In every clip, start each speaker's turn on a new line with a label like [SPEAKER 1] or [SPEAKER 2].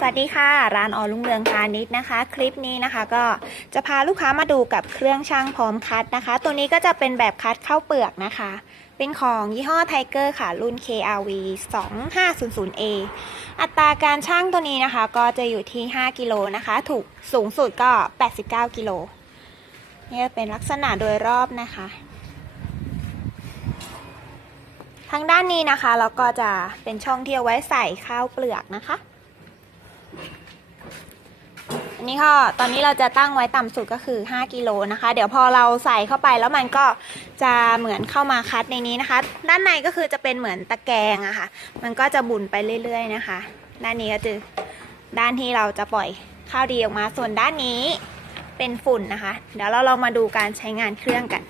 [SPEAKER 1] สวัสดีค่ะ ร้านออลุงเรืองพาณิชย์นะคะ คลิปนี้นะคะก็จะพาลูกค้ามาดูกับเครื่องช่างพร้อมคัดนะคะ ตัวนี้ก็จะเป็นแบบคัดข้าวเปลือกนะคะ เป็นของยี่ห้อไทเกอร์ค่ะ รุ่น KRV 2500A อัตราการช่างตัวนี้นะคะ ก็จะอยู่ที่ 5 กิโลนะคะ ถูกสูงสุดก็ 89 กิโลนี่เป็นลักษณะโดยรอบนะคะ ทางด้านนี้นะคะเราก็จะเป็นช่องที่เอาไว้ใส่ข้าวเปลือกนะคะ อันนี้ก็ตอนนี้เราจะตั้งไว้ต่ำสุดก็คือ 5กิโลนะคะ เดี๋ยวพอเราใส่เข้าไปแล้วมันก็จะเหมือนเข้ามาคัดในนี้นะคะ ด้านในก็คือจะเป็นเหมือนตะแกรงอะค่ะ มันก็จะบุนไปเรื่อย ๆ นะคะ ด้านนี้ก็จะด้านที่เราจะปล่อยข้าวดีออกมา ส่วนด้านนี้เป็นฝุ่นนะคะ เดี๋ยวเราลองมาดูการใช้งานเครื่องกัน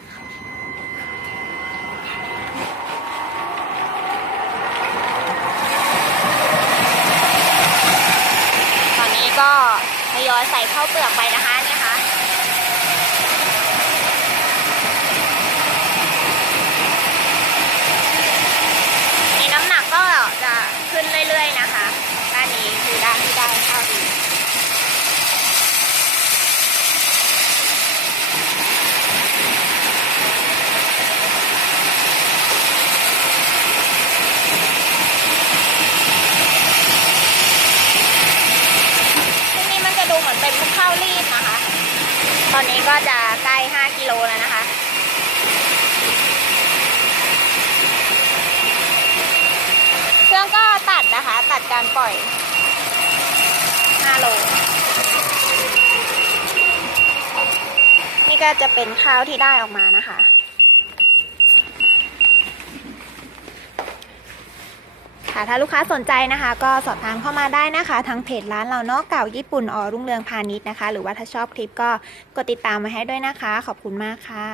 [SPEAKER 1] ตอนนี้ก็ทยอย ใส่ข้าวเปลือกไปนะคะเนี่ยค่ะ นี่น้ำหนักก็จะขึ้นเรื่อยๆนะคะ ด้านนี้คือด้านที่ได้ข้าวดี ที่นี่มันจะดู เหมือนเป็นข้าวรีดนะคะ ตอนนี้ก็จะใกล้5กิโลแล้วนะคะเครื่องก็ตัดนะคะ ตัดการปล่อย5โลนี่ก็จะเป็นข้าวที่ได้ออกมานะคะ ค่ะ ถ้าลูกค้าสนใจนะคะ ก็สอบถามเข้ามาได้นะคะทั้งเพจร้านเราเนาะเก่าญี่ปุ่นออรุ่งเรืองพาณิชย์นะคะ หรือว่าถ้าชอบคลิปก็กดติดตามมาให้ด้วยนะคะ ขอบคุณมากค่ะ